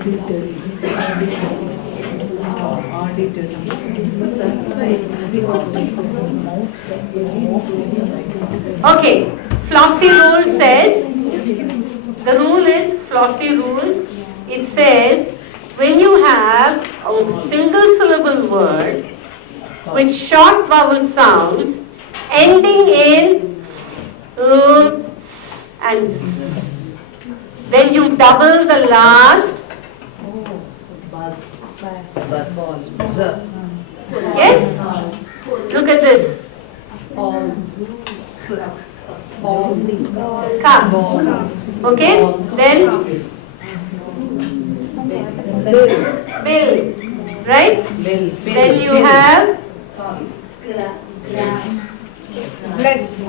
Okay, Flossie rule says, the rule is Flossie rule. It says, when you have a single syllable word with short vowel sounds ending in and z, then you double the last. Yes? Look at this. Ka. Okay? Then bill. Right? Then you have Bless.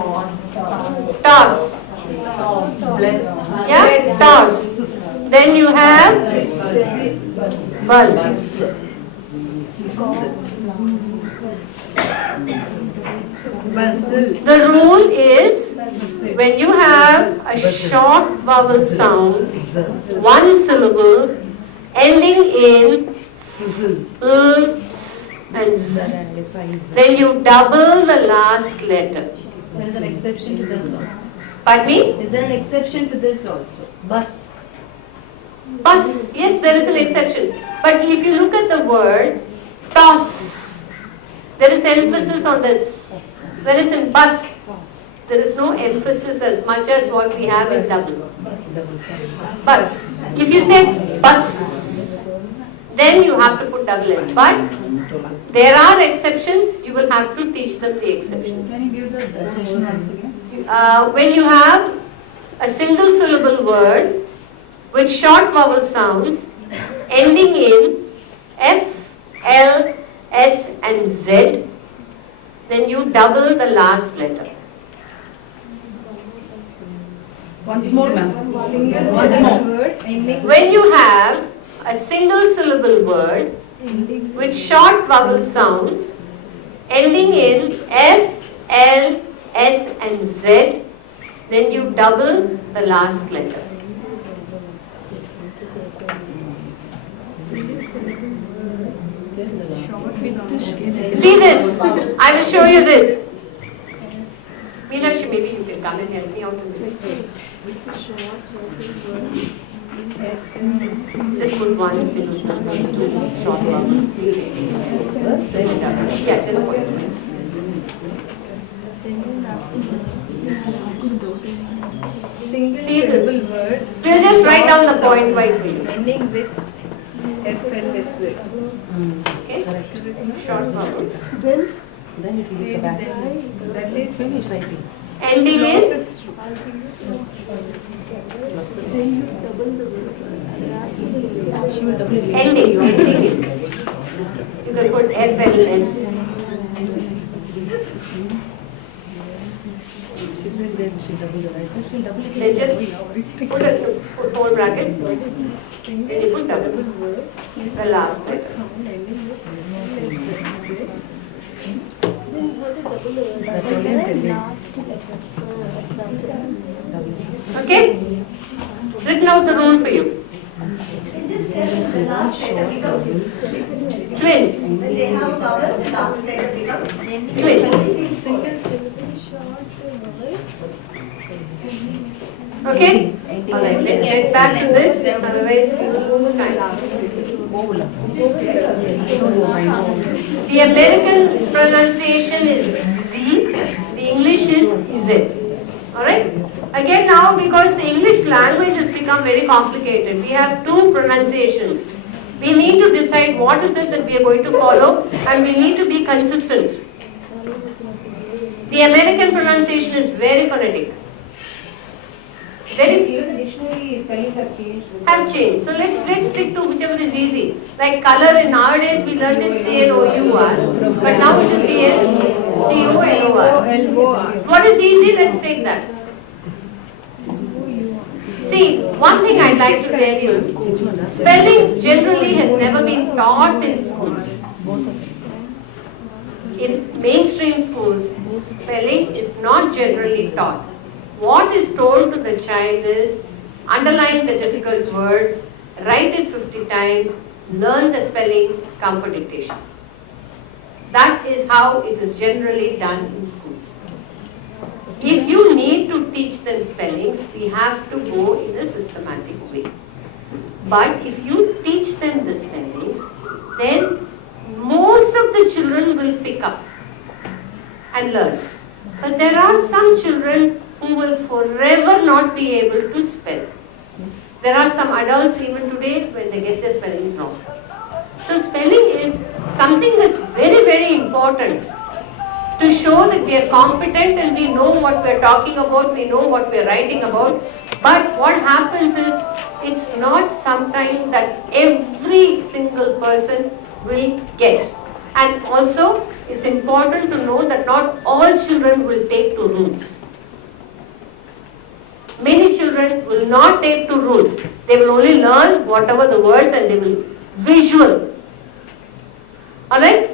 toss. Yeah? Toss. Then you have buzz. The rule is, when you have a short vowel sound, one syllable ending in oops and z, then you double the last letter. There is an exception to this also. Pardon me? Is there an exception to this also? Bus. Bus, yes, there is an exception. But if you look at the word toss, there is emphasis on this. Whereas in bus, there is no emphasis as much as what we have in double. Bus. If you say bus, then you have to put double S. But there are exceptions, you will have to teach them the exceptions. Can you give the definition once again? When you have a single syllable word with short vowel sounds ending in F, L, S and Z, then you double the last letter. Once more, ma'am. Once more. When you have a single syllable word with short vowel sounds ending in F, L, S and Z, then you double the last letter. See this? I will show you this. Meenakshi, maybe you can come and help me out in this. Just put one single syllable, two short vowels. Yeah, just point. Single See syllable this? word We'll just write down the point wise for you. ending with FLS. Okay? Short vowels. Then it will be back. That is Finish writing. Ending in closest. She will double it. ending. You can put F and S. She said that she double the right side. She'll double it. Then just put whole bracket. Then you put double. The last letter. That only I'm telling. Okay? Written out the rule for you. Twins. Twins. Okay? Alright, let's get back to this, otherwise we will lose time. The American pronunciation is Z, the English is Z. Alright? Again now, because the English language has become very complicated, we have two pronunciations. We need to decide what is it that we are going to follow, and we need to be consistent. The American pronunciation is very phonetic. Very Even the dictionary spellings have changed. have changed. So let's stick to whichever is easy. Like color, in nowadays we learned it C-L-O-U-R, but now it is C-O-L-O-R. L-O-R. What is easy? Let's take that. See, one thing I'd like to tell you, spelling generally has never been taught in schools. In mainstream schools, spelling is not generally taught. What is told to the child is, underline the difficult words, write it 50 times, learn the spelling, come for dictation. That is how it is generally done in schools. If you need to teach them spellings, we have to go in a systematic way. But if you teach them the spellings, then most of the children will pick up and learn. But there are some children who will forever not be able to spell. There are some adults even today when they get their spellings wrong. So spelling is something that's very, very important to show that we are competent and we know what we are talking about, we know what we are writing about. But what happens is, it's not sometimes that every single person will get. And also, it's important to know that not all children will take to rules. Many children will not take to rules. They will only learn whatever the words and they will visual. Alright?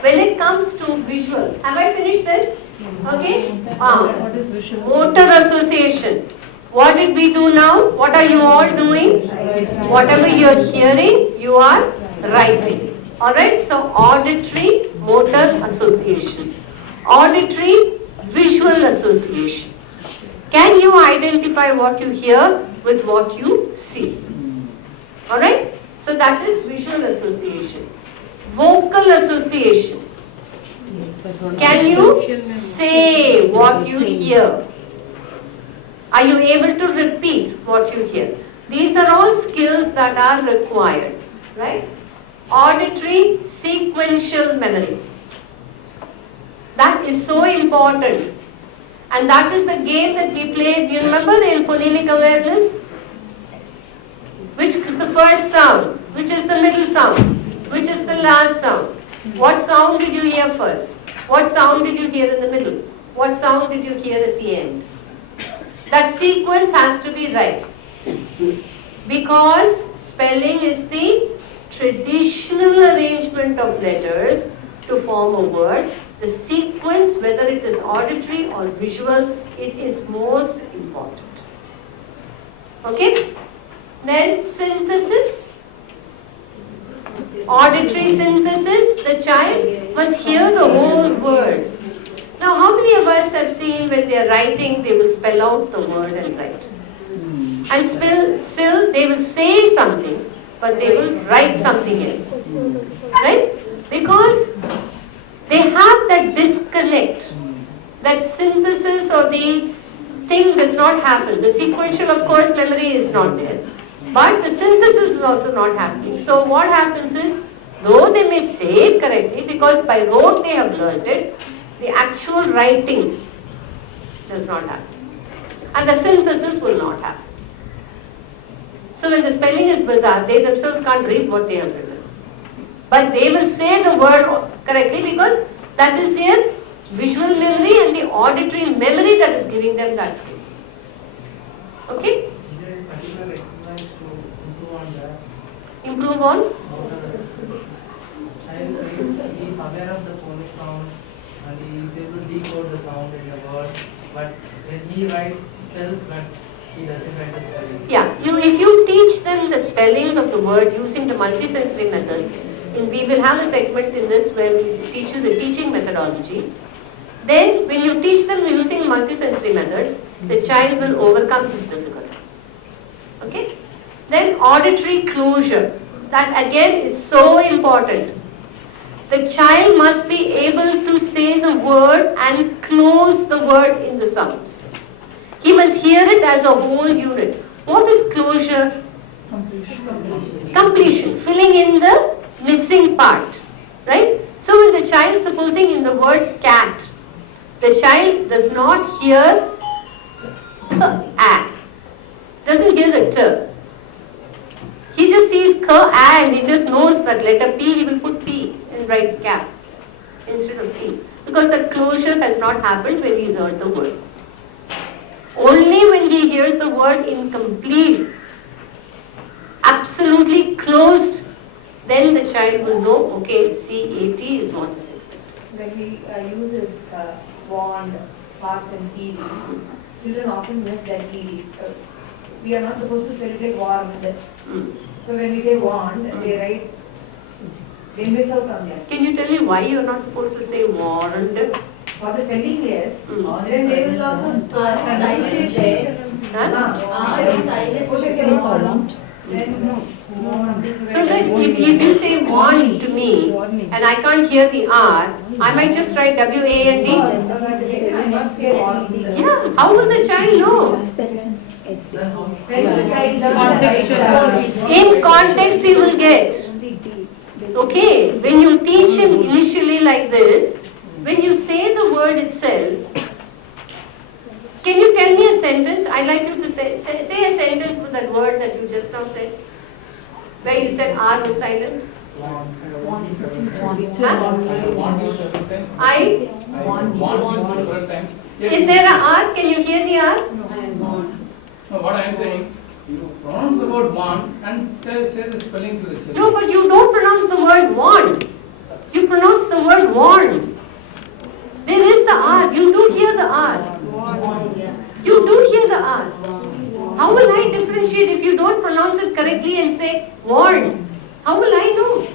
When it comes to visual, have I finished this? Okay? What is visual? Motor association. What did we do now? What are you all doing? Whatever you are hearing, you are writing. Alright? So auditory motor association. Auditory visual association. Can you identify what you hear with what you see? Alright? So that is visual association. Vocal association. Can you say what you hear? Are you able to repeat what you hear? These are all skills that are required, right? Auditory sequential memory. That is so important. And that is the game that we played. Do you remember in phonemic awareness? Which is the first sound? Which is the middle sound? Which is the last sound? What sound did you hear first? What sound did you hear in the middle? What sound did you hear at the end? That sequence has to be right. Because spelling is the traditional arrangement of letters to form a word. The sequence, whether it is auditory or visual, it is most important. Okay? Then synthesis. Auditory synthesis, the child must hear the whole word. Now, how many of us have seen when they are writing, they will spell out the word and write? And still they will say something, but they will write something else. Right? Because they have that disconnect. That synthesis or the thing does not happen. The sequential, of course, memory is not there. But the synthesis is also not happening. So what happens is, though they may say it correctly, because by rote they have learnt it, the actual writing does not happen. And the synthesis will not happen. So when the spelling is bizarre, they themselves can't read what they have written. But they will say the word correctly because that is their visual memory and the auditory memory that is giving them that skill. Okay? Is there a particular exercise to improve on that? Improve on? Child is aware of the phonic sounds and he is able to decode the sound in the word, but when he writes spells, but he doesn't write the spelling. Yeah, if you teach them the spelling of the word using the multisensory methods, we will have a segment in this where we teach you the teaching methodology. Then when you teach them using multisensory methods, the child will overcome this difficulty. Okay? Then auditory closure. That again is so important. The child must be able to say the word and close the word in the sounds. He must hear it as a whole unit. What is closure? Completion. Filling in the missing part. Right? So when the child, supposing in the word cat, the child does not hear a, doesn't hear the t. He just sees k, a, and he just knows that letter P, he will put P and write cat instead of P. Because the closure has not happened when he's heard the word. Only when he hears the word incomplete, absolutely closed, then the child will know, okay, C-A-T is what is expected. When we use this wand, fast and TD, children often miss that TD. we are not supposed to spell it like warm. Mm. So when we say want, they write, they miss out on that. Can you tell me why you're not supposed to say warned? For the spelling, yes. Mm. Then they will also pronounce it there. Huh? Silent. Then no. So that if you say want to me and I can't hear the R, I might just write W-A-N-D. I must say warm. Yeah, how will the child know? In context he will get. Okay, when you teach him initially like this, when you say the word itself, can you tell me a sentence? I'd like you to say a sentence with that word that you just now said, where you said R was silent. Want. Huh? Want you several times. I, Want you several times. Yes. is there a R? Can you hear the R? No, what I am saying, you pronounce the word want and say the spelling to the children. No, but you don't pronounce the word want. You pronounce the word warn. There is the R. You do hear the R. You do hear the R. How will I differentiate if you don't pronounce it correctly and say warned? How will I know?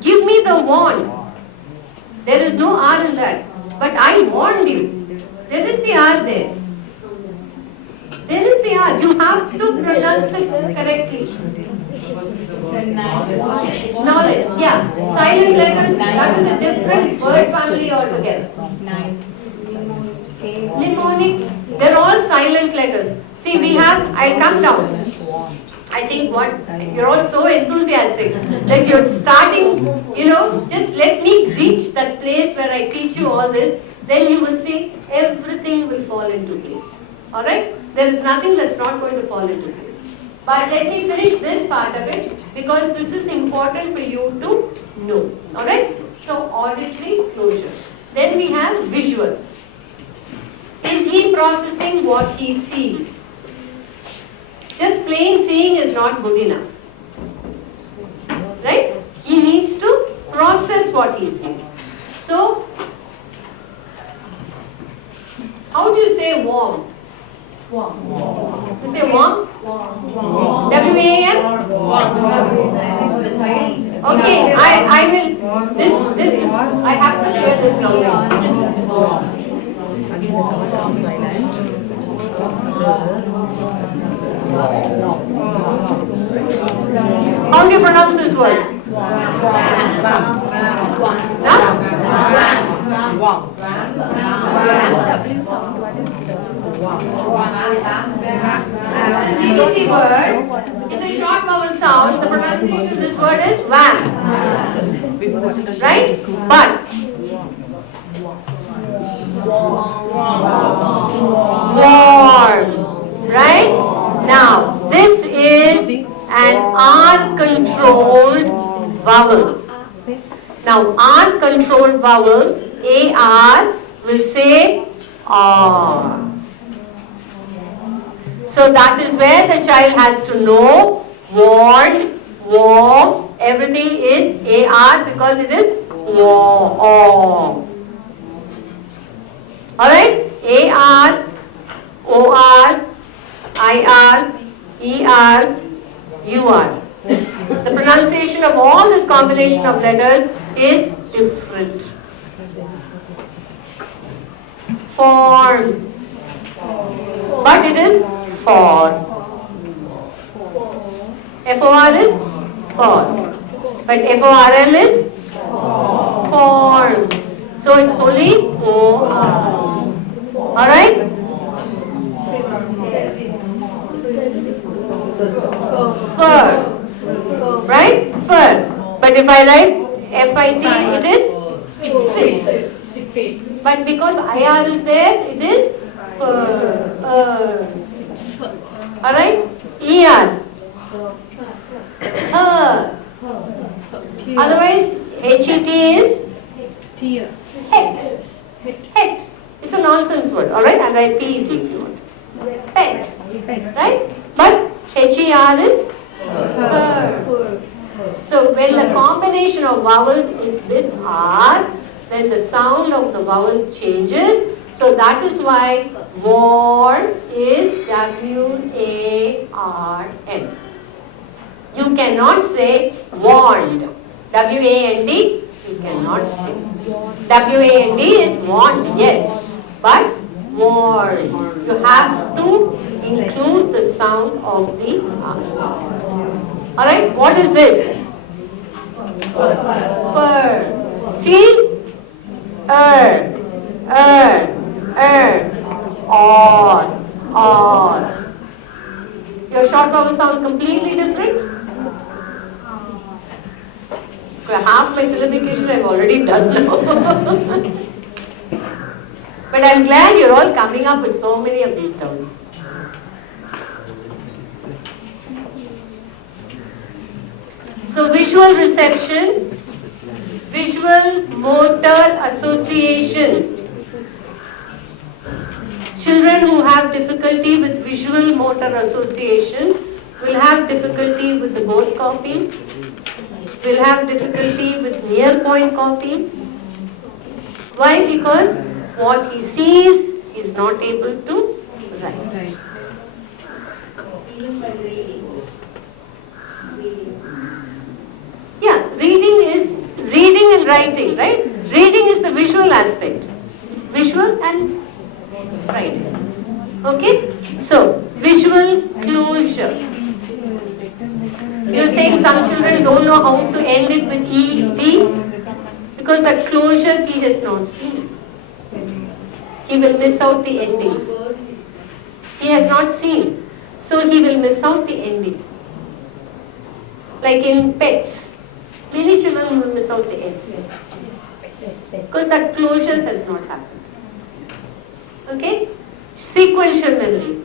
Give me the warn. There is no R in that. But I warned you. There is the R there. There is the R. You have to pronounce it correctly. Knowledge. Yeah. Silent letters, that is a different word family altogether. Mnemonic, they're all silent letters. See, we have, I'll come down. I think you're all so enthusiastic that you're starting, just let me reach that place where I teach you all this, then you will see everything will fall into place. Alright? There is nothing that's not going to fall into place. But let me finish this part of it because this is important for you to know. Alright? So, auditory closure. Then we have visual. Is he processing what he sees? Just plain seeing is not good enough. Right? He needs to process what he sees. So, how do you say warm? You say warm? W-A-M? Okay, I will, this is, I have to share this now. Again, the dot is silent. How do you pronounce this word? CBC word, it's a short vowel sound. The pronunciation of this word is van. Right? But warm. Right? Now, this is an R-controlled vowel. Now, R-controlled vowel, A-R, will say R. So that is where the child has to know, warned, warm, everything is AR because it is warm. Alright? AR, OR, IR, ER, UR. The pronunciation of all this combination of letters is different. Form. But it is for. FOR is for. But FORM is form. So it is only OR. Alright? Fur. Right? Fur. But if I write FIT, it is six. But because IR is there, it is fur. Alright? ER. Otherwise, HET is het. Het. It's a nonsense word. Alright? I'll write PET if you want. Pet. Right? But HER is fur. So when the combination of vowels is with R, then the sound of the vowel changes. So that is why warn is W-A-R-N. You cannot say warned. W-A-N-D, you cannot say. W-A-N-D is warned, yes. But warned. You have to include the sound of the R. Alright, what is this? Fur. See? Or. Your short vowel sound completely different? Half my syllabication I've already done now. But I'm glad you're all coming up with so many of these terms. So visual reception, visual motor association. Children who have difficulty with visual motor association will have difficulty with the board copy, will have difficulty with near point copy. Why? Because what he sees he is not able to write. Even by reading. Yeah, reading and writing, right? Reading is the visual aspect. Visual and writing. Okay? So, visual closure. You're saying some children don't know how to end it with E-D because that closure he has not seen. He will miss out the endings. He has not seen. So he will miss out the ending. Like in pets, many children will miss out the ends. Because that closure has not happened. Okay? Sequential memory.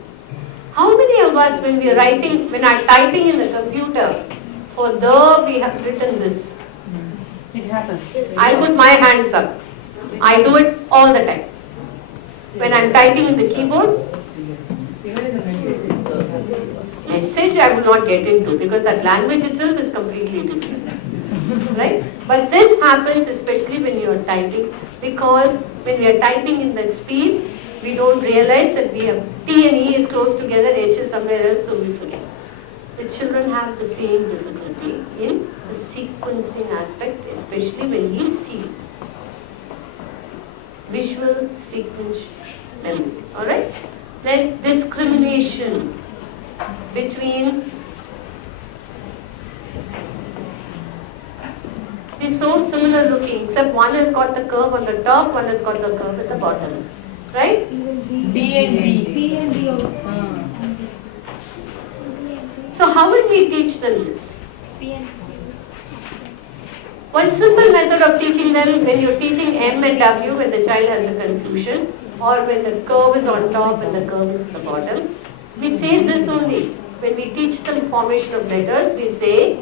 How many of us when we are writing, when I'm typing in the computer, for the we have written this? It happens. I put my hands up. I do it all the time. When I'm typing in the keyboard, message I will not get into because that language itself is completely different. Right? But this happens especially when you are typing because when we are typing in that speed, we don't realize that we have T and E is close together, H is somewhere else, so we forget. The children have the same difficulty in the sequencing aspect, especially when he sees. Visual sequence memory. Alright? Then discrimination between. They're so similar looking, except one has got the curve on the top, one has got the curve at the bottom. Right? B and B. P and D also. So how will we teach them this? P and C. One simple method of teaching them when you're teaching M and W when the child has a confusion or when the curve is on top and the curve is at the bottom, we say this only. When we teach them formation of letters, we say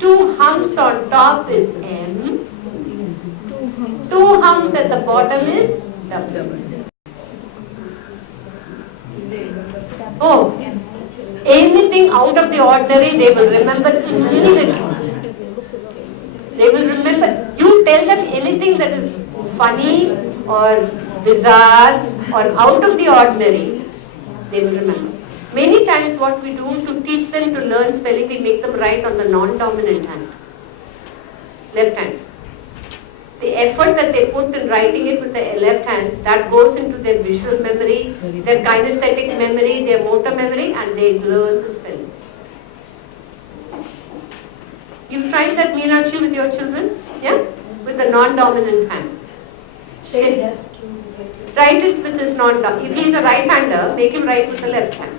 2 humps on top is M, 2 humps at the bottom is W. Oh, anything out of the ordinary they will remember immediately. They will remember. You tell them anything that is funny or bizarre or out of the ordinary, they will remember. Many times what we do to teach them to learn spelling, we make them write on the non-dominant hand, left hand. The effort that they put in writing it with the left hand, that goes into their visual memory, their kinesthetic memory, their motor memory, and they learn the spelling. You tried that, Meenakshi, with your children? Yeah? With the non-dominant hand. Write it with his non-dominant. If he is a right-hander, make him write with the left hand.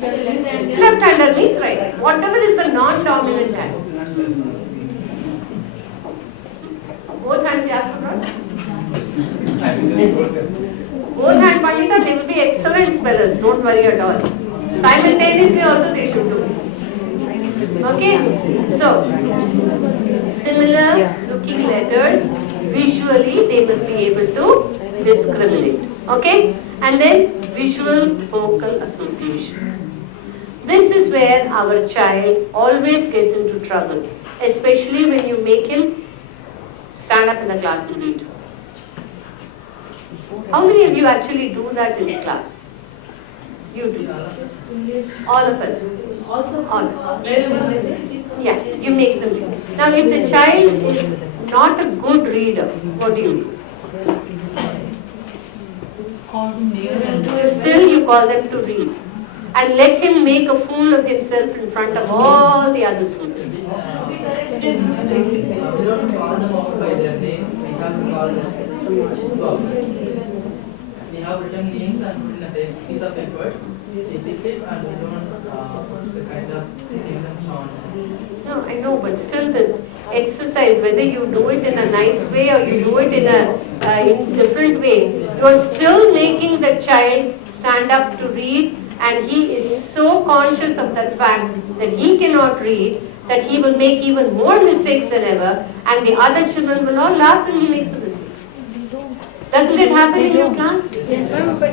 Left-hander means right. Whatever is the non-dominant hand. Both hands you have to not? Both hand Pandita, they will be excellent spellers. Don't worry at all. Simultaneously also they should do. Okay? So, similar looking letters, visually they must be able to discriminate. Okay? And then visual vocal association. This is where our child always gets into trouble, especially when you make him stand up in the class and read. How many of you actually do that in class? You do. All of us. Also, All of us. wherever necessary. Yeah, you make them read. Now, if the child is not a good reader, what do you do? Call him near and Still, you call them to read. And let him make a fool of himself in front of all the other students. We don't call them out by their name, we have to call them box. We have written names and put in a piece of paper. They pick it and we don't kind of name them on. No, I know, but still the exercise, whether you do it in a nice way or you do it in a different way, you are still making the child stand up to read, and he is so conscious of that fact that he cannot read that he will make even more mistakes than ever, and the other children will all laugh when he makes the mistakes. Doesn't it happen in your class?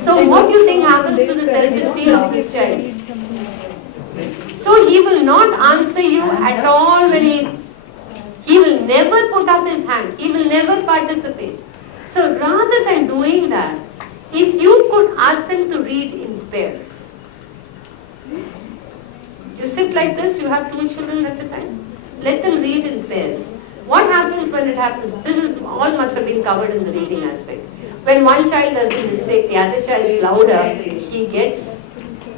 So what do you think happens to the self-esteem of this child? So he will not answer you at all when he will never put up his hand. He will never participate. So rather than doing that, if you could ask them to read in pairs. You sit like this, you have 2 children at a time. Let them read in pairs. What happens when it happens? This is all must have been covered in the reading aspect. When one child does a mistake, the other child is louder, he gets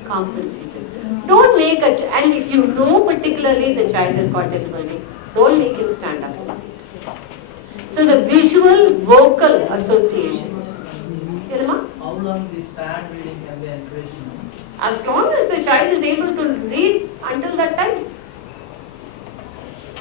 compensated. Don't make and if you know particularly the child has got difficulty, don't make him stand up. So the visual vocal association. How long this bad reading can be encouraged? As long as the child is able to read until that time.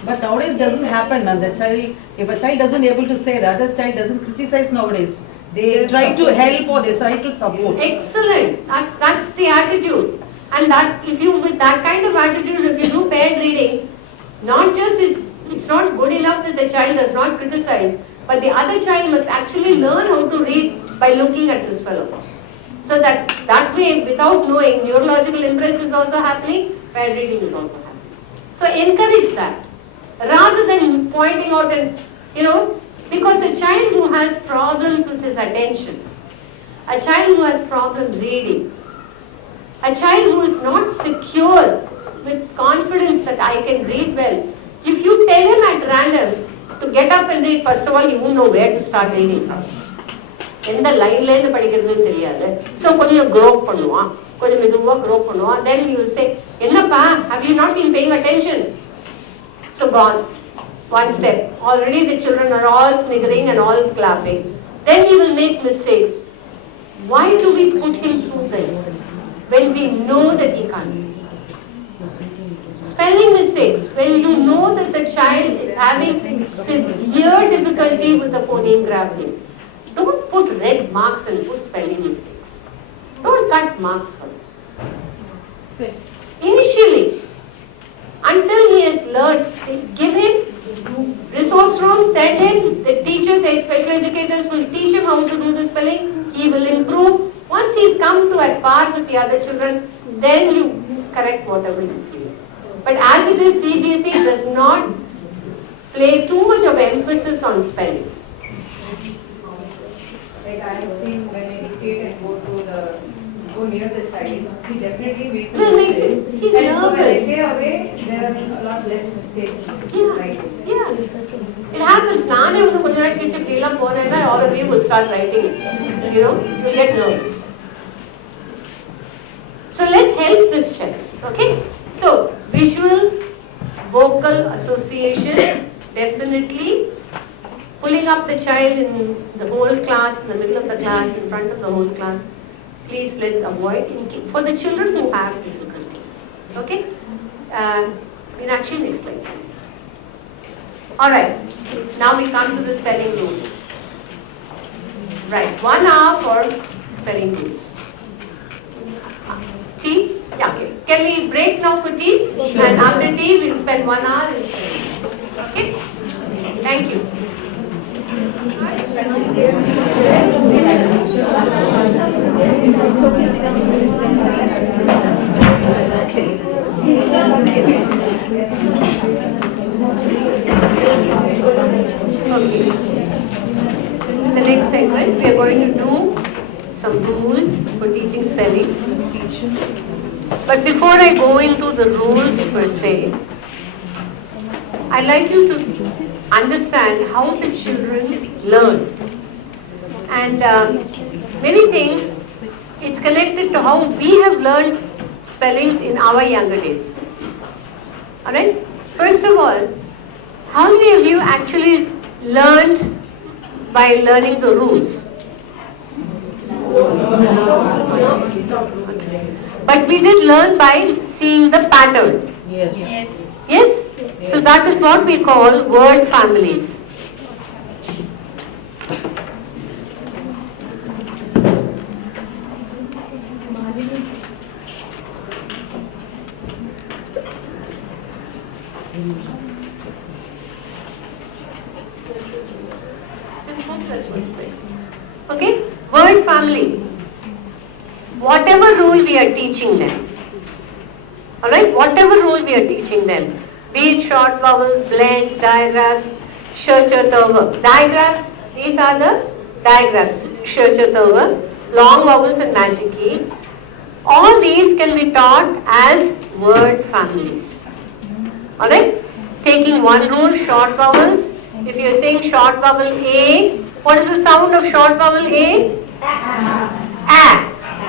But nowadays doesn't happen, and the child, if a child doesn't able to say, the other child doesn't criticize nowadays. They try to help or they try to support. Excellent. That's the attitude. And that if you with that kind of attitude, if you do paired reading, not just it's not good enough that the child does not criticize, but the other child must actually learn how to read by looking at this fellow. So that way, without knowing, neurological impress is also happening, paired reading is also happening. So encourage that. Rather than pointing out and, because a child who has problems with his attention, a child who has problems reading, a child who is not secure with confidence that I can read well, if you tell him at random to get up and read, first of all, he won't know where to start reading. எந்த லைன்ல இருந்து படிக்கிறதுன்னு தெரியாது. So கொஞ்சம் grope பண்ணுவான், கொஞ்சம் மெதுவா grope பண்ணுவான். Then you will say, என்னப்பா, have you not been paying attention? So gone. One step. Already the children are all sniggering and all clapping. Then he will make mistakes. Why do we put him through this when we know that he can't? Spelling mistakes. When you know that the child is having severe difficulty with the phoneme graphing, don't put red marks and put spelling mistakes. Don't cut marks for it. Initially, until he has learned, give him resource room, send him, the teachers, special educators will teach him how to do the spelling, he will improve. Once he's come to at par with the other children, then you correct whatever you feel. But as it is, CBSE does not play too much of emphasis on spelling. Like I have seen when I dictate and go near the child, he definitely makes Well, makes it, mistakes. he's And so when I nervous. stay away, there are a lot less mistakes. Yeah, Right. yeah. It happens. நானே வந்து கொஞ்ச நாள் கழிச்சு இப்படி எல்லாம் போனேன்னா all of you will start writing it. You'll get nervous. So let's help this child. Okay? So visual, vocal association, definitely. Pulling up the child in the whole class, in the middle of the class, in front of the whole class. Please let's avoid for the children who have difficulties. Okay? Meenakshi, next slide please. Alright, now we come to the spelling rules. Right, 1 hour for spelling rules. Tea? Yeah, okay. Can we break now for tea? And after tea, we'll spend 1 hour in spelling. Okay? Thank you. Okay. The next segment we are going to do some rules for teaching spelling. But before I go into the rules per se, I'd like you to understand how the children learn. And many things, it's connected to how we have learned spellings in our younger days. Alright? First of all, how many of you actually learned by learning the rules? But we did learn by seeing the pattern. Yes. Yes? So that is what we call word families. Okay? Word family. Whatever rule we are teaching them. Alright? Whatever rule we are teaching them. Be it short vowels, blends, digraphs, shurcha-tava. Digraphs, these are the digraphs. Shurcha-tava, long vowels and magic key. All these can be taught as word families. Alright? Taking one rule, short vowels. If you are saying short vowel A, what is the sound of short vowel A? A.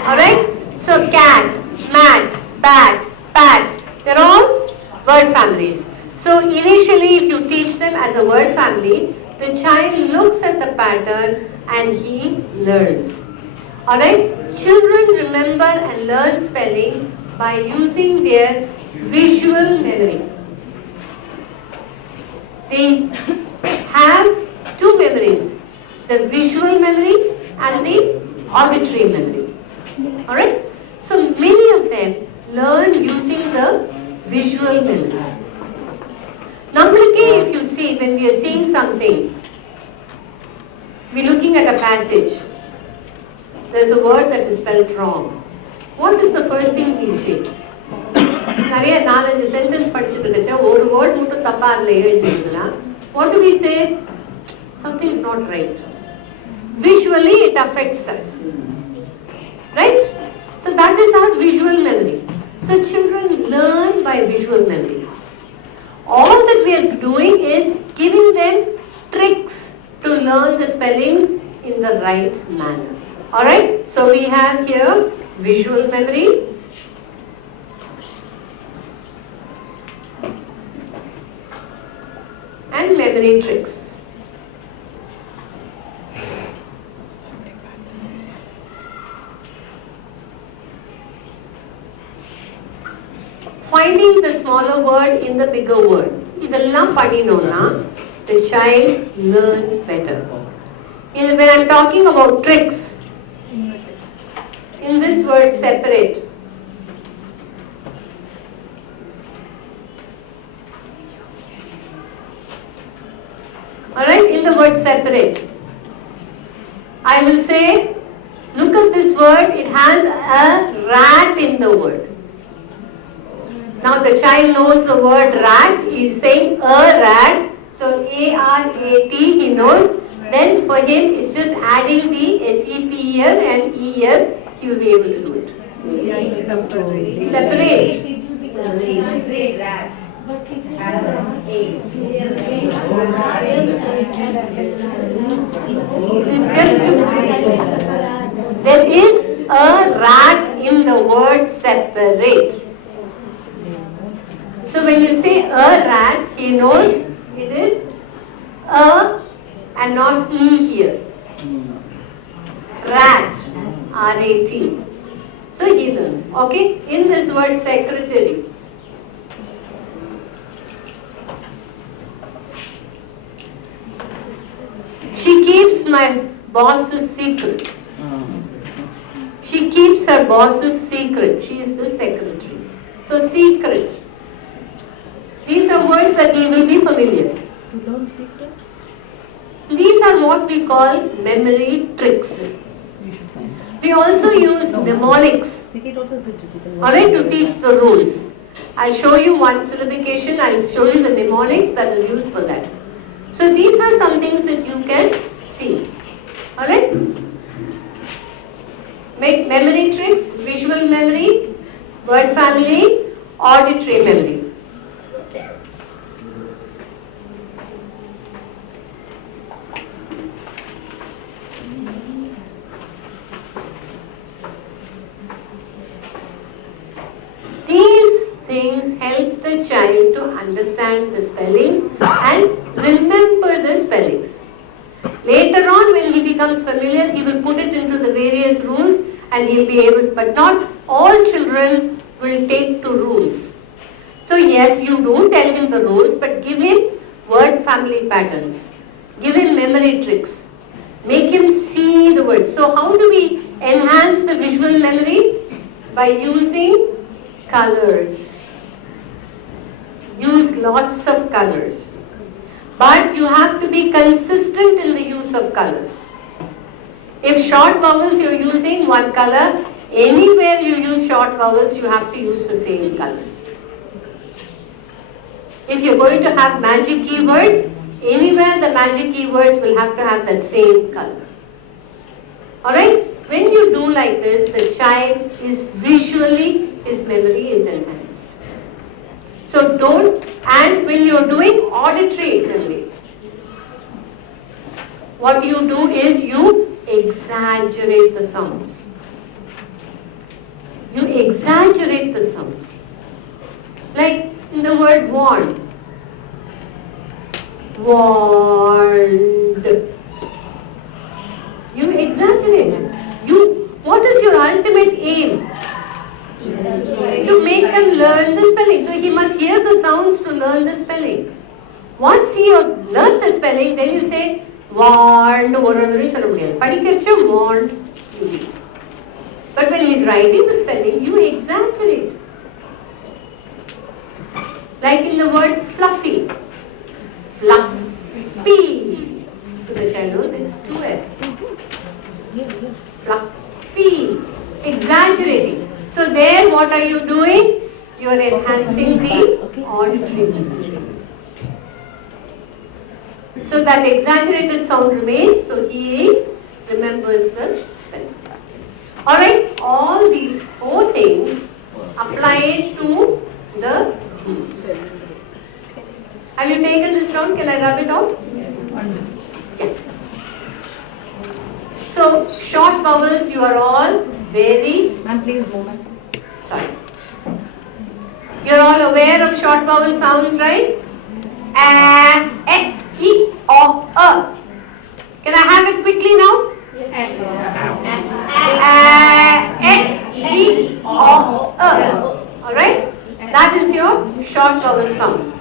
Alright? So cat, mat, bat, pat, they're all word families. So initially if you teach them as a word family, the child looks at the pattern and he learns. Alright? Children remember and learn spelling by using their visual memory. They have two memories, the visual memory and the auditory memory. Alright? So many of them learn using the visual memory. Number K, if you see, when we are seeing something, we're looking at a passage, there's a word that is spelled wrong. What is the first thing we say? நிறைய 4-5 sentence படிச்சிட்டு இருக்கச்ச ஒரு word மட்டும் தப்பா அதுல எழுதிருந்தா, what do we say? Something is not right. Visually it affects us. Right? So that is our visual memory. So children learn by visual memories. All that we are doing is giving them tricks to learn the spellings in the right manner. Alright? So we have here visual memory. And memory tricks. Finding the smaller word in the bigger word. இதெல்லாம் படினோம்னா the child learns better. When I'm talking about tricks, in this word separate, alright, in the word separate, I will say, look at this word, it has a rat in the word. Now the child knows the word rat, he is saying a rat, so A-R-A-T he knows, then for him it's just adding the S-E-P here and E here, he will be able to do it. Separate. There is a rat in the word separate. So when you say a rat, he knows it is a and not E here. Rat, R-A-T. So he learns. Okay? In this word secretary, she keeps my boss's secret. She keeps her boss's secret. She is the secretary. So secret. These are words that we will be familiar. These are what we call memory tricks. We also use mnemonics, alright, to teach the rules. I'll show you one syllabication, I'll show you the mnemonics that is used for that. So these are some things that you can see. Alright? Make memory tricks, visual memory, word family, auditory memory. These things help the child to understand the spellings and remember the spellings. Later on, when he becomes familiar, he will put it into the various rules and he'll be able, but not all children will take to rules. So yes, you do tell him the rules, but give him word family patterns. Give him memory tricks. Make him see the words. So how do we enhance the visual memory? By using colors. Use lots of colors. But you have to be consistent in the use of colors. If short vowels you're using one color, anywhere you use short vowels, you have to use the same colors. If you're going to have magic keywords, anywhere the magic keywords will have to have that same color. Alright? When you do like this, the child is visually, his memory is enhanced. So don't, and when you're doing auditory memory, what you do is you exaggerate the sounds. You exaggerate the sounds. Like in the word wand. Wand. You exaggerate it. What is your ultimate aim? To make them learn the spelling. So he must hear the sounds to learn the spelling. Once he learns the spelling, then you say wand. Padikkacha wand. But when he is writing the spelling, you exaggerate. Like in the word fluffy. Fluffy. So the child knows it's two F. Fluffy. Exaggerating. So there what are you doing? You are enhancing the auditory memory. So that exaggerated sound remains, so he remembers the spelling. Alright, all these four things apply to the rules. Have you taken this down? Can I rub it off? Yes. So, short vowels, you are all very... Ma'am, please moment. Sorry. You're all aware of short vowel sounds, right? A, E, O, A. Can I have it quickly now? A, E, O, A. Alright? That is your short vowel sounds.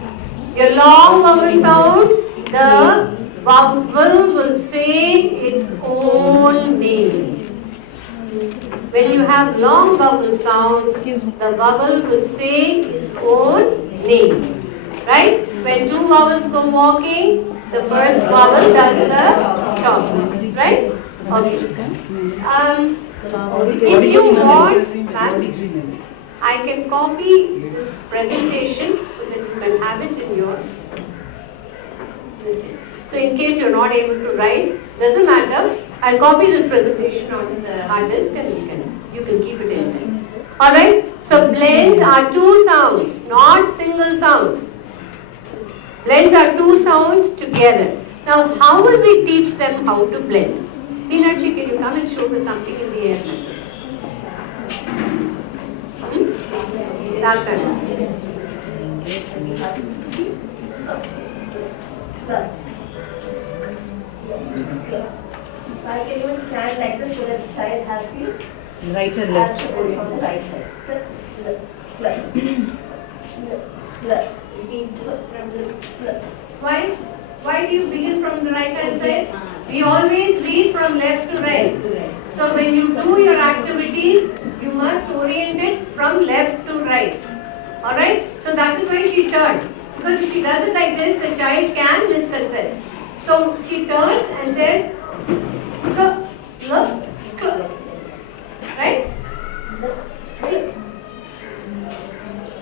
Your long vowel sounds, the vowel will say its own name. When you have long vowel sounds, the vowel will say its own name. Right? When two vowels go walking, the first vowel does the talking. Right? Okay. If you want, ma'am, I can copy this presentation so that you can have it in your list. So in case you're not able to write, doesn't matter. I'll copy this presentation on the hard disk and you can keep it in. Alright? So blends are two sounds, not single sound. Blends are two sounds together. Now how will we teach them how to blend? Teenarchi, can you come and show me something in the air? Last time. So I can even stand like this so that the child has the Right and left. from the right side. Why do you begin from the right hand side? We always read from left to right. So when you do your activities, you must orient it from left to right. Alright? So that is why she turned. Because if she does it like this, the child can misconcept. So she turns and says, look, right?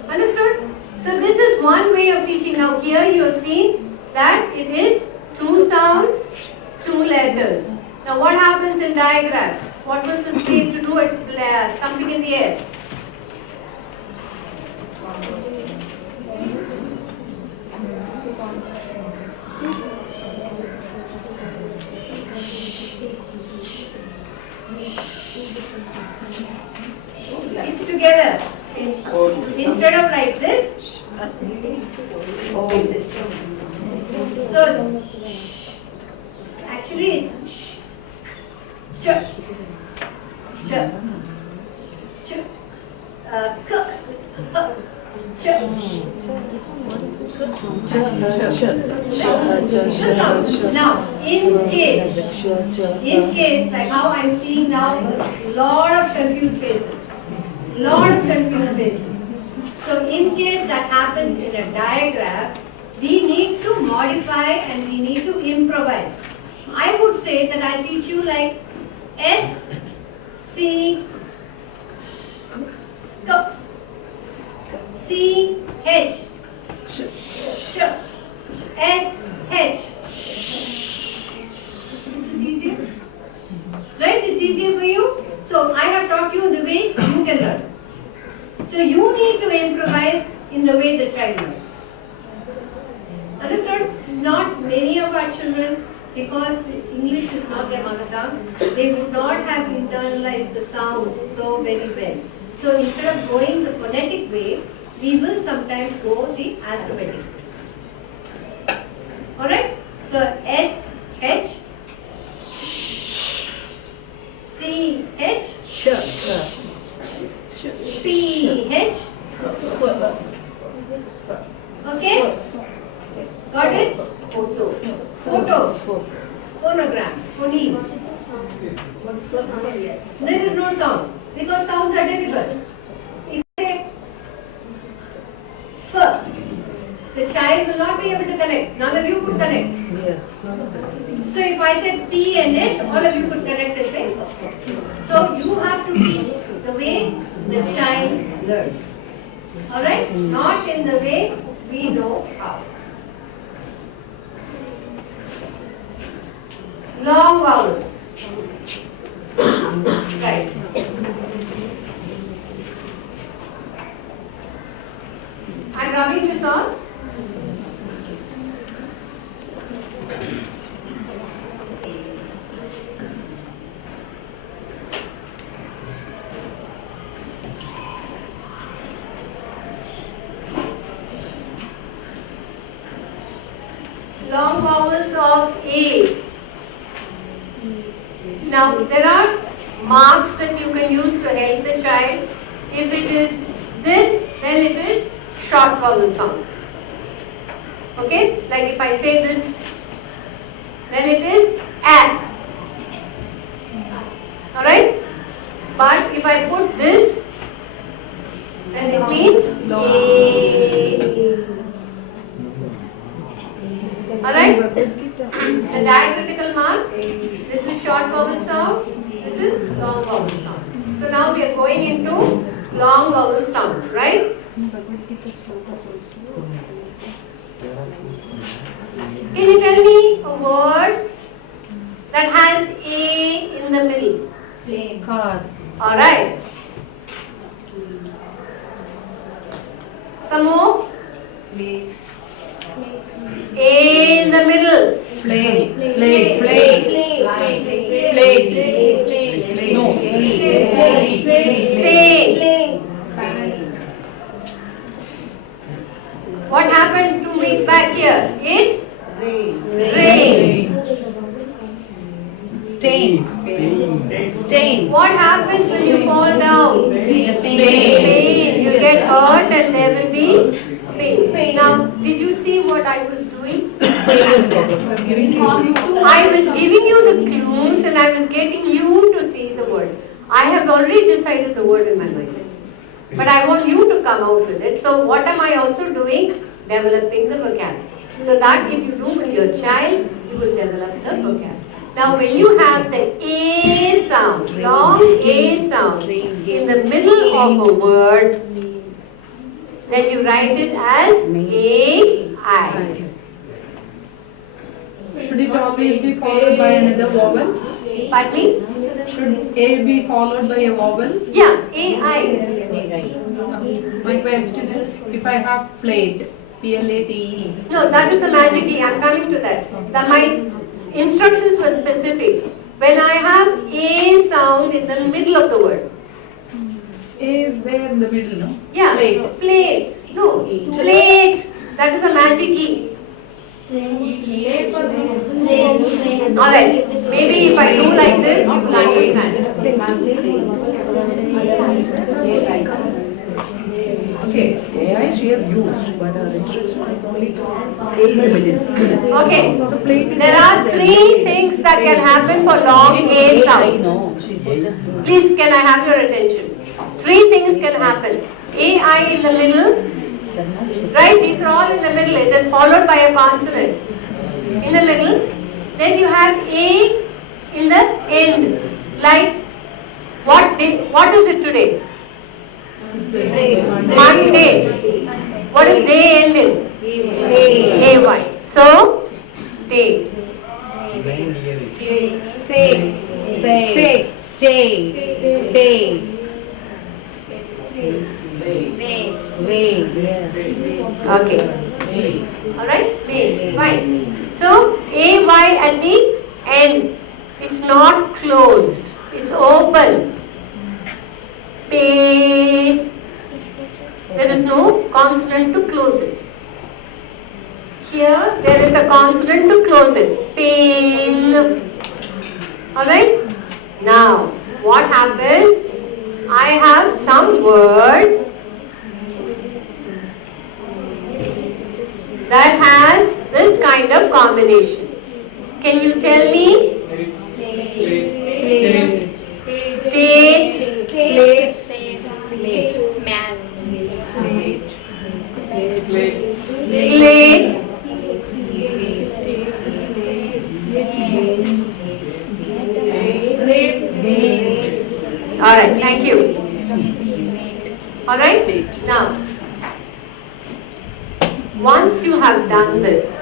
Understood? So this is one way of teaching. Now here you have seen that it is two sounds, two letters. Now what happens in diagraph? What was the slave to do at something in the air? It's together. Instead of like this, like this. So it's actually it's ch, ch, ch, Now, in case, like how I'm seeing now, lot of confused faces. So, in case that happens in a diagram, we need to modify and we need to improvise. I would say that I'll teach you like S, C, C, H, Sh, S, H. Is this easier? Right? It's easier for you? So I have taught you the way you can learn. So you need to improvise in the way the child learns. Understood? Not many of our children, because English is not their mother tongue, they would not have internalized the sounds so very well. So instead of going the phonetic way, we will sometimes go the alphabetic. Alright? So S, H, C, H, P, H. Okay? Got it? Photo. Phonogram. Phoneme. There is no sound because sounds are difficult. If I say F, the child will not be able to connect. None of you could connect. Yes. So if I said P and H, all of you could connect and say F. So you have to teach the way the child learns. Alright? Not in the way we know how. Long vowels. Right. I'm rubbing this on. Long vowels of A. Now, there are marks that you can use to help the child. If it is this, then it is short vowel sounds. Okay? Like if I say this, then it is A. Alright? But if I put this, then it means A. Alright? The diacritical marks, this is short vowel sound, this is long vowel sound. So now we are going into long vowel sounds, right? Can you tell me a word that has A in the middle? Plane. Car. Alright. Some more? A in the middle. Plane. Plane. Plane. Plane. No. Stay. What happened 2 weeks back here? It rained. Stain. What happens when you fall down? Pain. You get hurt and there will be pain. Now, did you see what I was doing? I was giving you the clues and I was getting you to see the word. I have already decided the word in my mind. But I want you to come out with it. So what am I also doing? Developing the vocabulary. So that if you do with your child, you will develop the vocabulary. Now when you have the A sound, long A sound in the middle of a word, then you write it as A-I. Should it always be followed by another vowel? Pardon me? Should A be followed by a vowel? Yeah, AI. My question is, if I have plate, P-L-A-T-E. No, that is the magic key. I'm coming to that. My instructions were specific. When I have A sound in the middle of the word. A is there in the middle, no? Yeah, Plate. plate. No, plate. That is a magic key. Alright, maybe if I do like this, you will understand. Okay, AI she has used, but her instruction is only to A in the middle. Okay, So plate is there are three things that can happen for long A sound. No, she just. Please, can I have your attention? Three things can happen. AI in the middle. Right, these are all in the middle. It is followed by a consonant. In the middle. Then you have A in the end. Like, what day? What is it today? Monday. What is day end in? AY. So, day. Say, stay, pay. Way, yes. Okay. Alright? May. Fine. So, AY at the end. It's not closed. It's open. Pay. There is no consonant to close it. Here, there is a consonant to close it. Pain. Alright? Now, what happens? I have some words that has this kind of combination. Can you tell me? Slate. Alright, thank you. Alright, now, once you have done this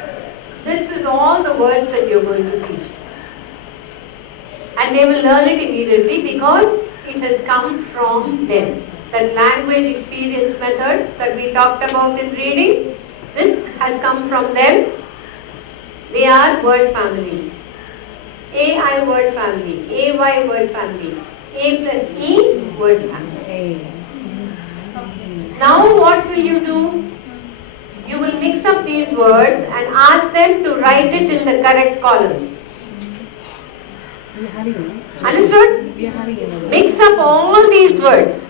is all the words that you're going to teach. And they will learn it immediately because it has come from them. That language experience method that we talked about in reading, this has come from them. They are word families. AI word family, AY word family, A plus E word family. Now what will you do? You will mix up these words and ask them to write it in the correct columns. Understood? Mix up all these words.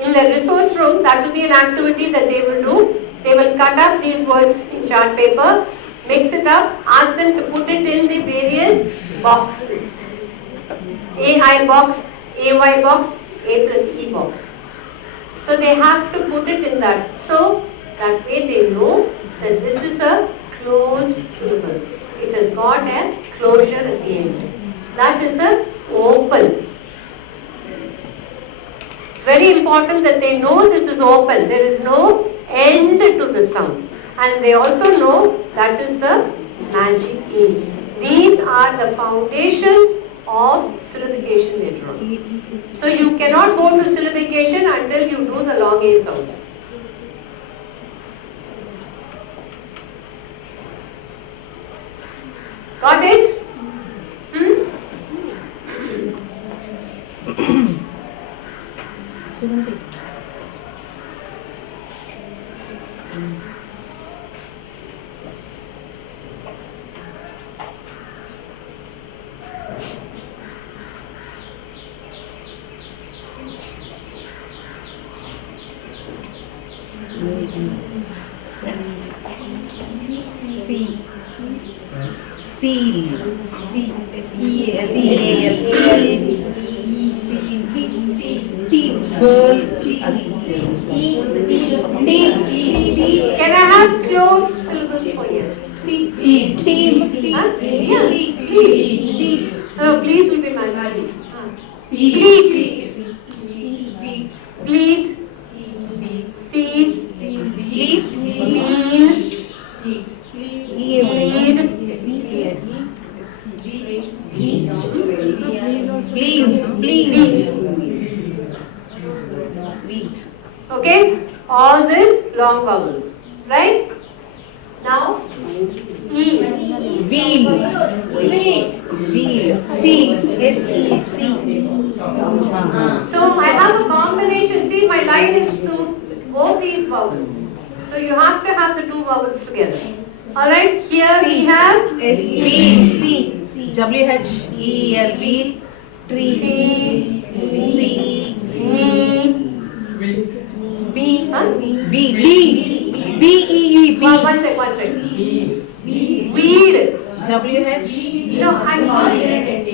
In the resource room, that will be an activity that they will do. They will cut up these words in chart paper, mix it up, ask them to put it in the various boxes. AI box, AY box, A plus E box. So they have to put it in that. So that way they know that this is a closed syllable. It has got a closure at the end. That is a open. It's very important that they know this is open. There is no end to the sound. And they also know that is the magic E. These are the foundations of syllabication later on. So you cannot go to syllabication until you do the long A sounds. Got it? Can I have closed syllables for you? Please. Huh? Yeah, please. No, please will be manually. Please. Please. Seed. Lead. Please. Wheat. Okay? All this long vowels. Right? Now, E. Wheel. Seat. SEC. So I have a combination. See, my line is to both these vowels. So you have to have the two vowels together. Alright, here we have Wheel. C. WHEEL. Wheel. Tree. C. B. Huh? BEE. One sec. Weed. WH. No, I'm sorry.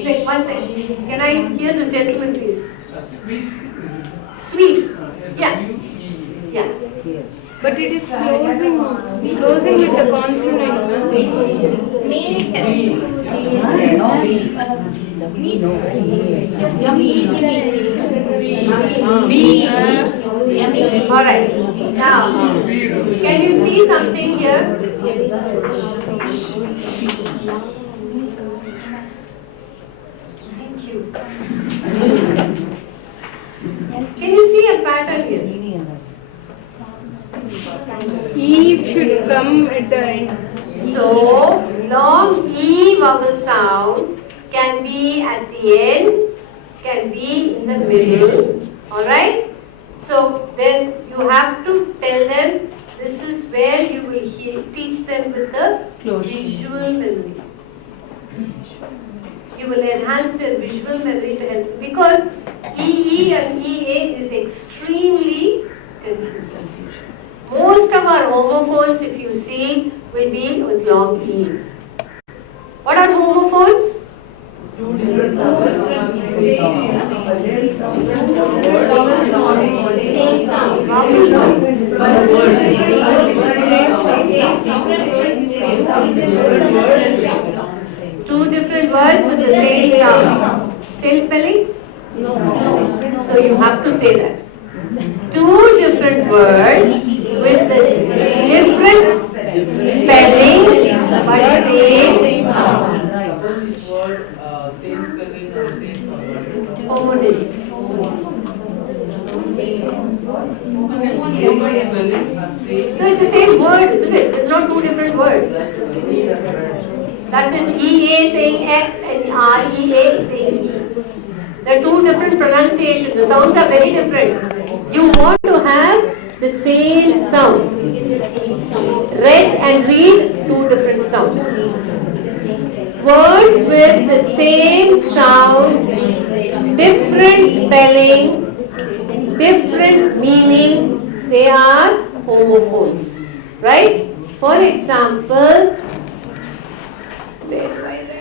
Wait, one sec. Can I hear this gentleman, please? Sweet. Yeah. But it is closing with the consonant. Alright. Now, can you see something here? Thank you. Can you see a pattern here? E should come at the end. So, long E vowel sound can be at the end, can be in the middle. Alright? So, then you have to tell them this is where you will teach them with the visual memory. You will enhance their visual memory to help, because EE and EA is extremely confusing. Most of our homophones, if you see, will be with long E. What are homophones? Two different words with the same sound. Same spelling? No. So you have to say that. Two different words with the different spelling but same sound. This word, same spelling or same sound. Homonyms. So it's the same word, isn't it? It's not two different words. That is EA saying X and REA saying E. There are two different pronunciations. The sounds are very different. You want to have the same sound. Read and read, two different sounds. Words with the same sound, different spelling, different meaning, they are homophones. Right? For example, where do I write?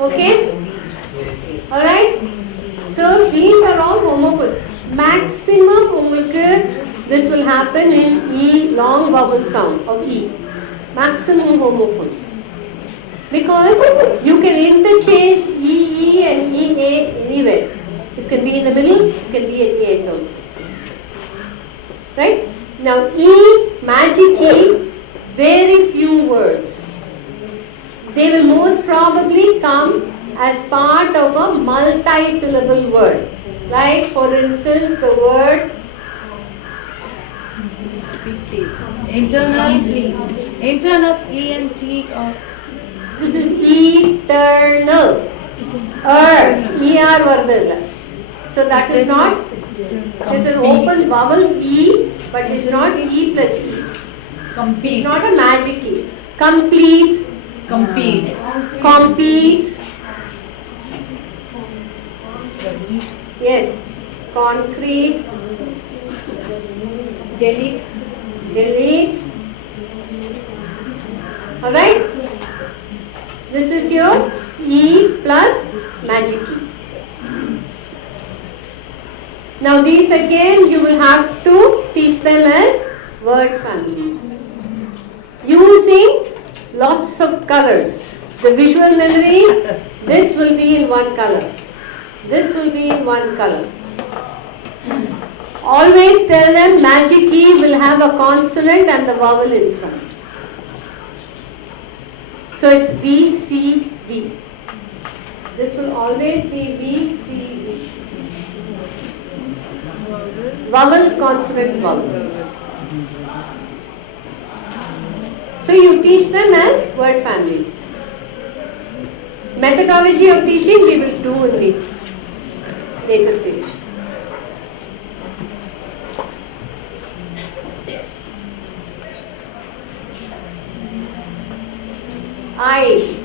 Okay? Alright? So these are all homophones. Maximum this will happen in E, long vowel sound of E. Maximum homophones. Because you can interchange EE and EA anywhere. It can be in the middle, it can be at the end also. Right? Now E, magic E, very few words. They will most probably come as part of a multi-syllable word. Like for instance the word internal E and T or this is eternal. ER varudilla. So that is not, it is an open vowel E, but it is not E plus E. It's compete. not a magic E. Complete. Compete. Compete. Yes. Concrete. Delete. Delete. Alright? This is your E plus magic E. Now these again you will have to teach them as word families. Use using lots of colors. The visual memory, this will be in one color. This will be in one color. Always tell them magic key will have a consonant and the vowel in front. So it's B, C, B. This will always be B, C, B. Vowel, consonant, vowel. So you teach them as word families. Methodology of teaching we will do in the later stage. I.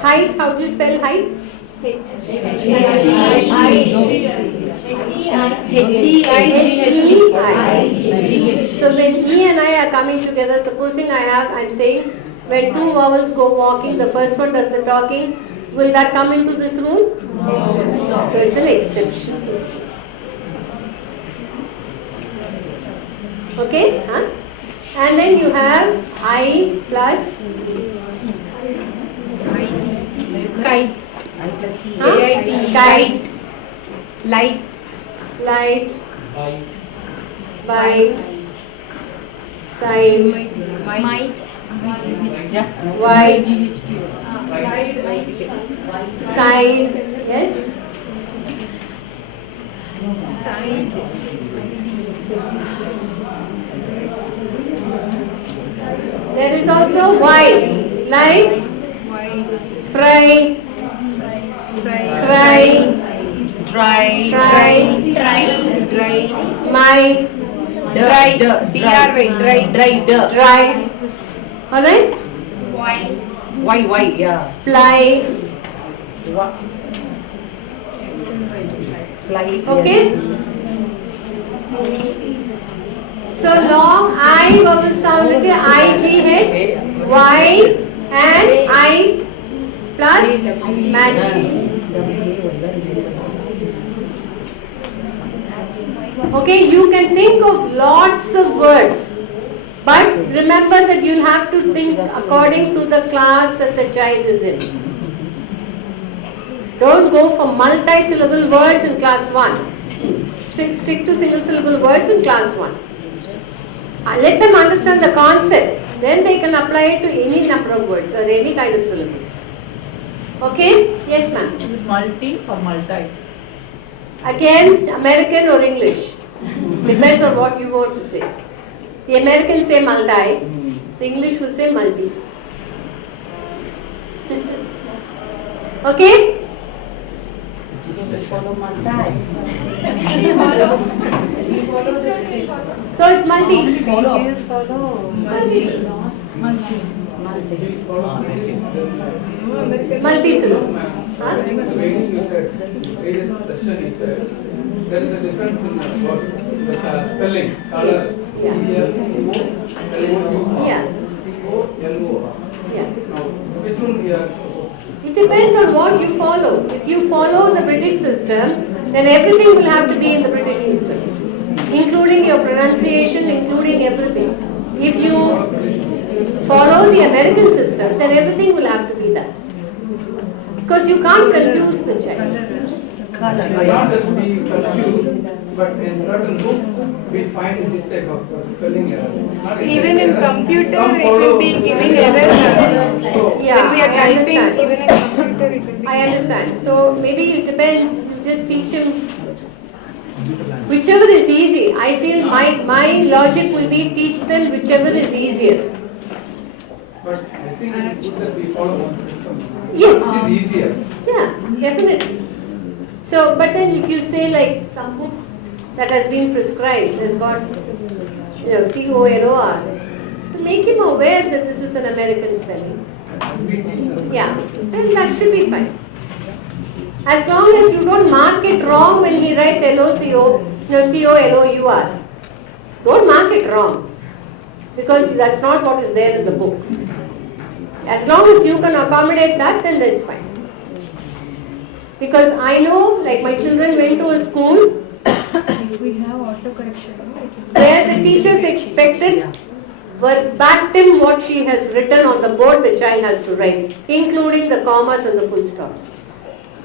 Height, how do you spell height? H-E-I-G-H-E-I. So when E and I are coming together, supposing I'm saying when two vowels go walking, the first one does the talking, will that come into this rule? No. So it's an exception. Okay? Huh? And then you have I plus Kite. huh? Kite, Light. light, bite, side, Might. wide, side, yes? There is also wide, like fry, cry, Dry. try, my, Dry. dry, alright? Why, yeah. Fly, Fly. okay? So long I vowel sound with the I-G-H, Y and I plus magic. Okay, you can think of lots of words, but remember that you'll have to think according to the class that the child is in. Don't go for multi-syllable words in class 1. Stick to single syllable words in class 1. Let them understand the concept, then they can apply it to any number of words or any kind of syllables. Okay? Yes, ma'am. Is it multi or multi? Again, American or English. Depends on what you want to say. The Americans say multi, the English will say multi. Okay? So it's multi. Multi-syllable. Huh? The way you said, various session you said, there is a difference in words, the spelling, color, E-L-O, L-O-U, Yeah. C-O-L-O. Yeah. Now, which one we are supposed to? It depends on what you follow. If you follow the British system, then everything will have to be in the British system, including your pronunciation, including everything. If you follow the American system, then everything will have to be that. Because you can't confuse the child. Not that we confuse, but in certain books we find this type of spelling error. Not Even in error. computer, Some it follow- will be giving errors. Yeah, When we are I typing, understand. even in computer, it will be. I understand. So maybe it depends. You just teach him whichever is easy. I feel my logic will be teach them whichever is easier. But I think it is good that we follow one system. Yes. It is easier. Yeah, definitely. So, but then if you say like some books that has been prescribed, has got, C-O-L-O-R, to make him aware that this is an American spelling. And we teach them. Yeah, then that should be fine. As long as you don't mark it wrong when he writes L-O-C-O, no, C-O-L-O-U-R. Don't mark it wrong. Because that's not what is there in the book. As long as you can accommodate that, then that's fine. Because I know, like my children went to a school If we have auto correction, where the teachers expected verbatim what she has written on the board the child has to write, including the commas and the full stops.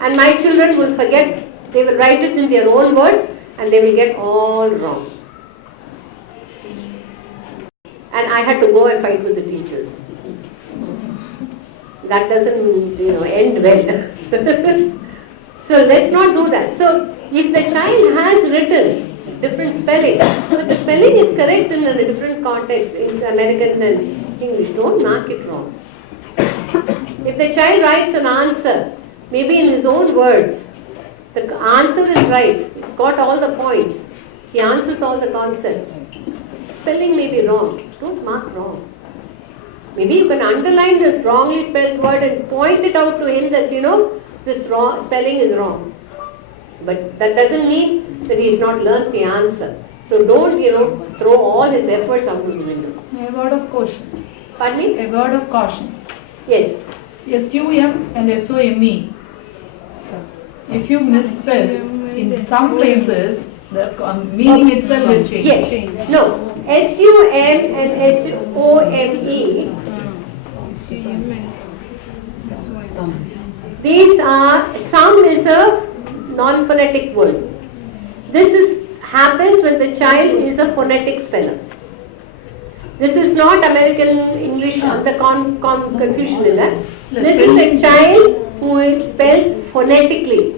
And my children will forget, they will write it in their own words and they will get all wrong. And I had to go and fight with the teachers. That doesn't, end well. So let's not do that. So if the child has written different spelling, but the spelling is correct in a different context, in American and English, don't mark it wrong. If the child writes an answer, maybe in his own words, the answer is right, it's got all the points, he answers all the concepts. Spelling may be wrong, don't mark wrong. Maybe you can underline this wrongly spelled word and point it out to him that, this wrong, spelling is wrong. But that doesn't mean that he has not learned the answer. So don't, throw all his efforts out of the window. A word of caution. Pardon me? A word of caution. Yes. S-U-M and S-O-M-E. If you misspell, in some places, the meaning itself will change. Yes. No. S-U-M and S-O-M-E. These are, some is a non-phonetic word. Happens when the child is a phonetic speller. This is not American English, the confusion in that. This is a child who spells phonetically.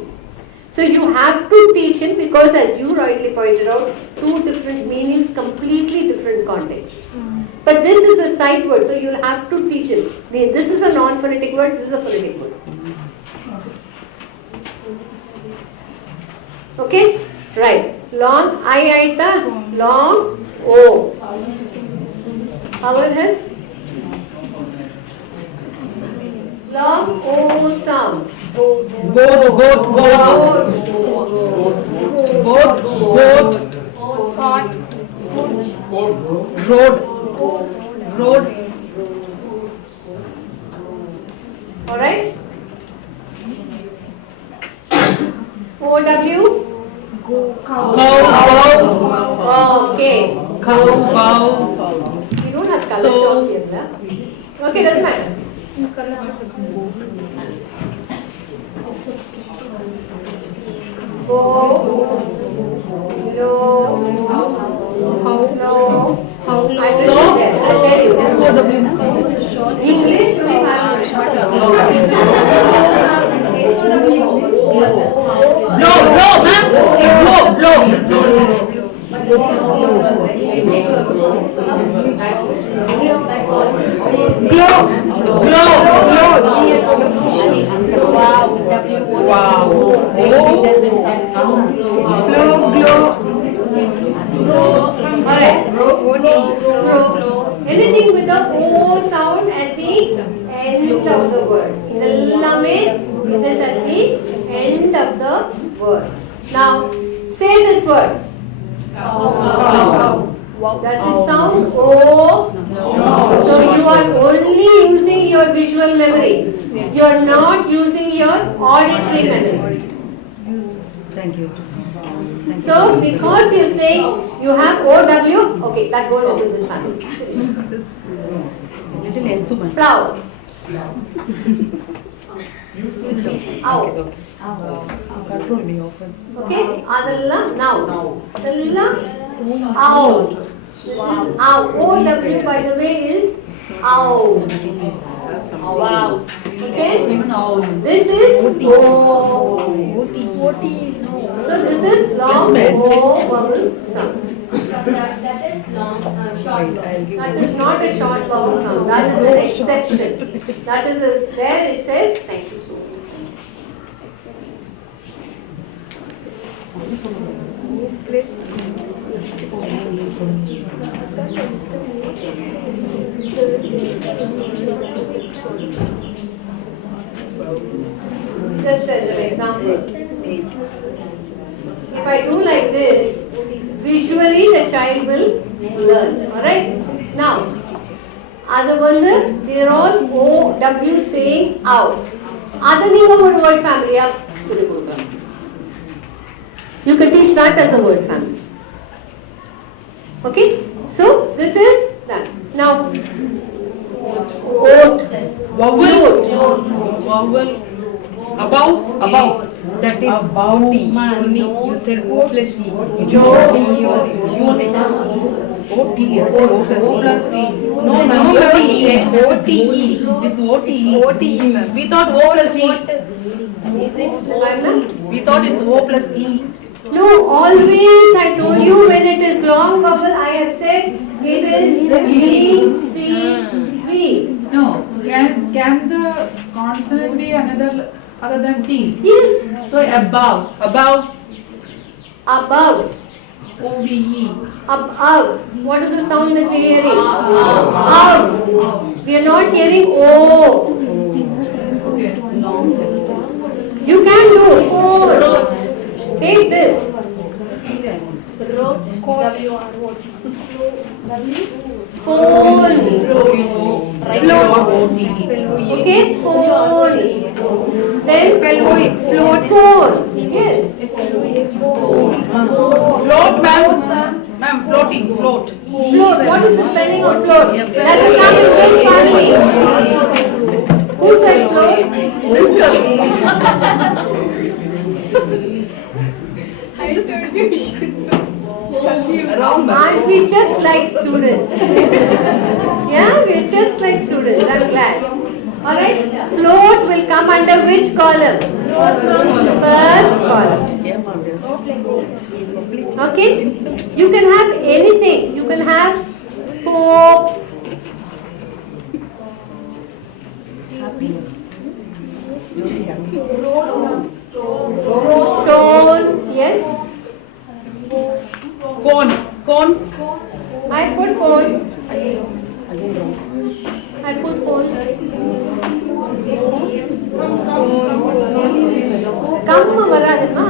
So you have to teach him because, as you rightly pointed out, two different meanings, completely different contexts. But this is a sight word, so you'll have to teach him. This is a non-phonetic word, this is a phonetic word. Okay? Right. Long I, long O. Our has long O sound. Goat, goat, goat. Goat, goat. Road. Alright? O-W? Cow, Okay. cow. You don't have color chalk here, na? Okay, doesn't matter. Go, low, slow. I will tell you. English, only 5 Anything with the O sound at the end of the word. In the Lamed, it is at the end of the word. Now, say this word. Does it sound O? No. So you are only using your visual memory. You are not using your auditory memory. Thank you. So, because you say you have OW, okay, that goes into this family. Little enthusiasm. Plow. Ow. Control me often. Okay, Adalla, now. Adalla, ow. Ow. OW, by the way, is ow. Wow. Okay? Even owl. This is O. So this is long O vowel sound. That is long, short. That is not a short vowel sound. That is an exception. That is there it says, thank you so much. just as an example. If I do like this, visually the child will learn. Alright? Now, other ones, they are all O, W saying out. Other thing of a word family up. You can teach that as a word family. Okay? So, this is that. Now, oat. Vowel. Vowel. Above. That is Above. You said O plus E. O T E. O plus E. No, O-T-E. It's O-T-E. ma'am. We thought O plus E. We thought it's O plus E. No, always I told you when it is long vowel, I have said it is V, C, V. No. Can the consonant be another other than T? Yes, So above. above, O-V-E. above. What is the sound that we are hearing? Av. We are not hearing O. Okay. You can do O. Take this. Phone. Okay, phone. Then float. Yes. Float, ma'am. Ma'am, floating. Float. Float. What is the spelling of float? Does it come in which family? Who said float? This girl. Aren't we just like students? Yeah, we're just like students. I'm glad. Alright, float will come under which column? First column. Okay? You can have anything. You can have hope. Tone. Yes? Cone. I put phone. Come varadumma.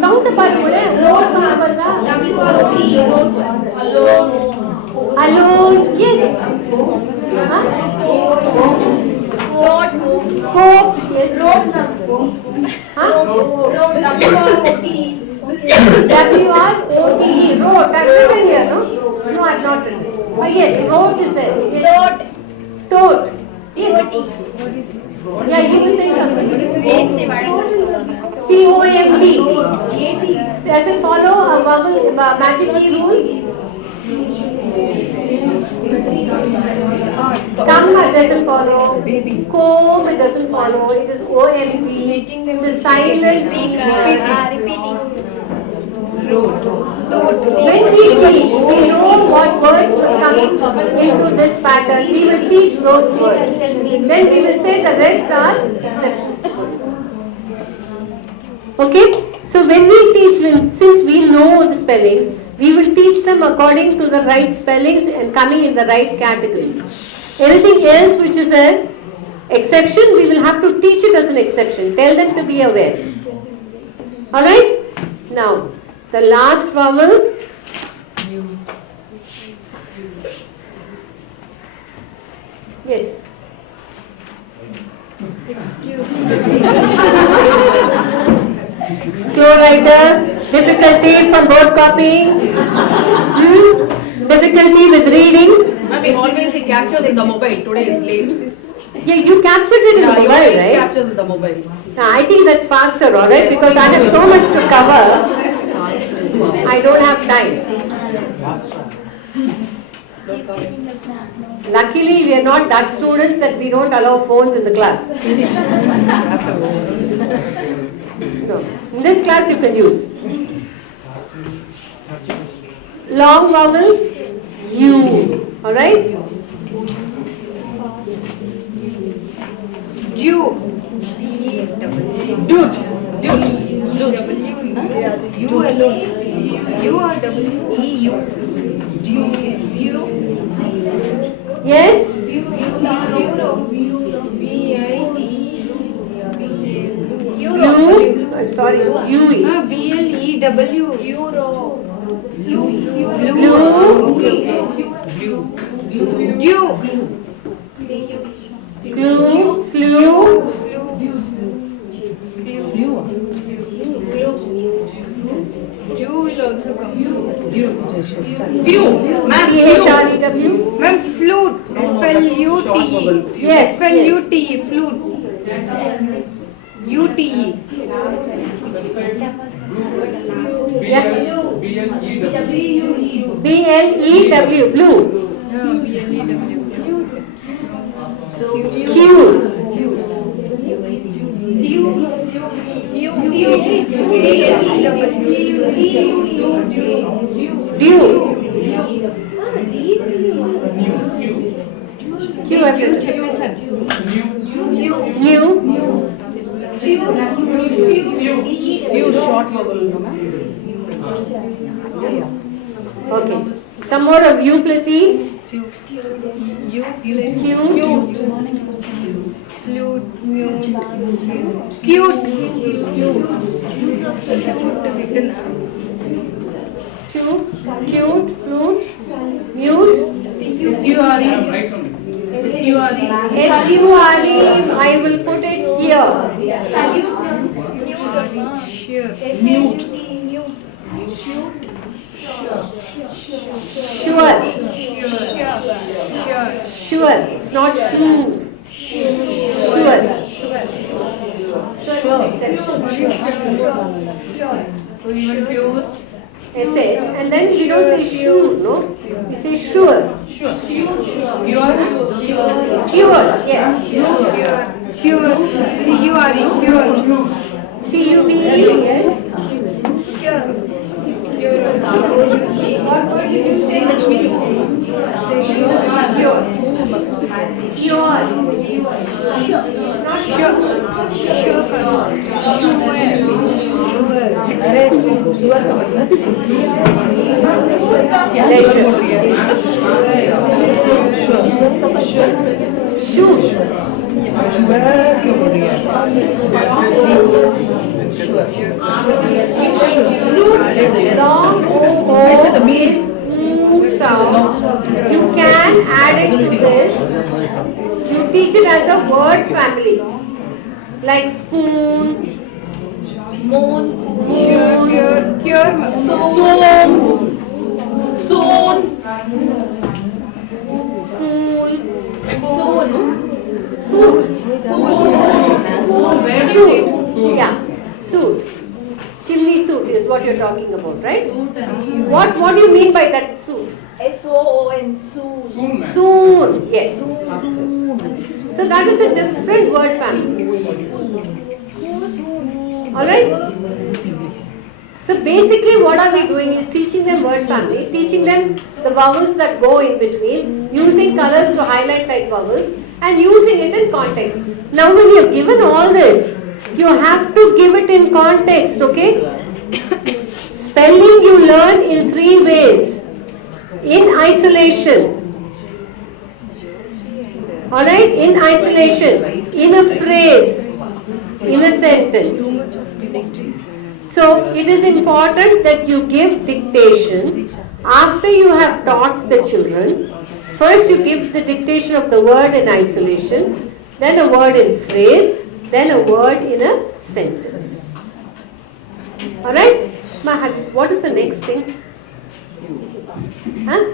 Sound paatule. More sound vaza. Alone. Yes. Coat. Yes. W-R-O-T-E. Road. I've written here, no? No, I've not written. Yes, road is there. Yes. Tote. Yes. Yeah, you were saying something. C-O-M-D. Does it follow a vowel magic key rule? Come, it doesn't follow. Comb, it doesn't follow. It is O-M-B. It's a silent repeating. When we teach, we know what words will come into this pattern. We will teach those words. Then we will say the rest are exceptions. Okay? So when we teach, since we know the spellings, we will teach them according to the right spellings and coming in the right categories. Anything else which is an exception, we will have to teach it as an exception. Tell them to be aware. Alright? Now, the last vowel. Yes. Slow writer, difficulty from board copying, difficulty with reading. Ma'am, he always captures in the mobile. Today is late. Yeah, you captured it in the He mobile, always right? captures in the mobile. I think that's faster, alright, because I have so much to cover. I don't have time. Luckily, we are not that students that we don't allow phones in the class. No. In this class, you can use. Long vowels, U. Alright? Dude. You alone. You are W-E-U. Yes? U. Sorry, UE. BLEW. Euro. Blue. Okay. Dew. Glue, flu, Dew will also come. Few. Ma'am, PHREW. Ma'am, flute. FLUTE. Yes, FLUTE. Flute. UTE. BLEW, blue. Q, Dew. Q, Chemism. New. Few short vowel, no ma'am? Okay. Some more of U plus E. U. Q. Flute. Cute. Cute, flute, mute. SURE. SURE, I will put it here. Mute. Sure. It's not shoe. Sure. So even fused. SH. And then you don't say shoe, no? You say sure. Sure. Pure. Pure, yes. Cure. CURE. Cure. CUBE, yes. What word did you say? सुअर का बच्चा sugar क्यों बोल रही है ऐसे तो meet You can add it to this. You teach it as a word family. Like spoon, Moon. Cure. soon, suit. Yeah, suit. Chimney suit is what you're talking about, right? What do you mean by that suit? SOON, soon. Soon, yes. So that is a different word family. Alright? So basically what are we doing is teaching them word family, teaching them the vowels that go in between, using colors to highlight like vowels and using it in context. Now when you have given all this, you have to give it in context, okay? Spelling you learn in 3 ways. In isolation. Alright? In isolation. In a phrase. In a sentence. So it is important that you give dictation after you have taught the children. First you give the dictation of the word in isolation, then a word in phrase, then a word in a sentence. Alright? What is the next thing? Huh?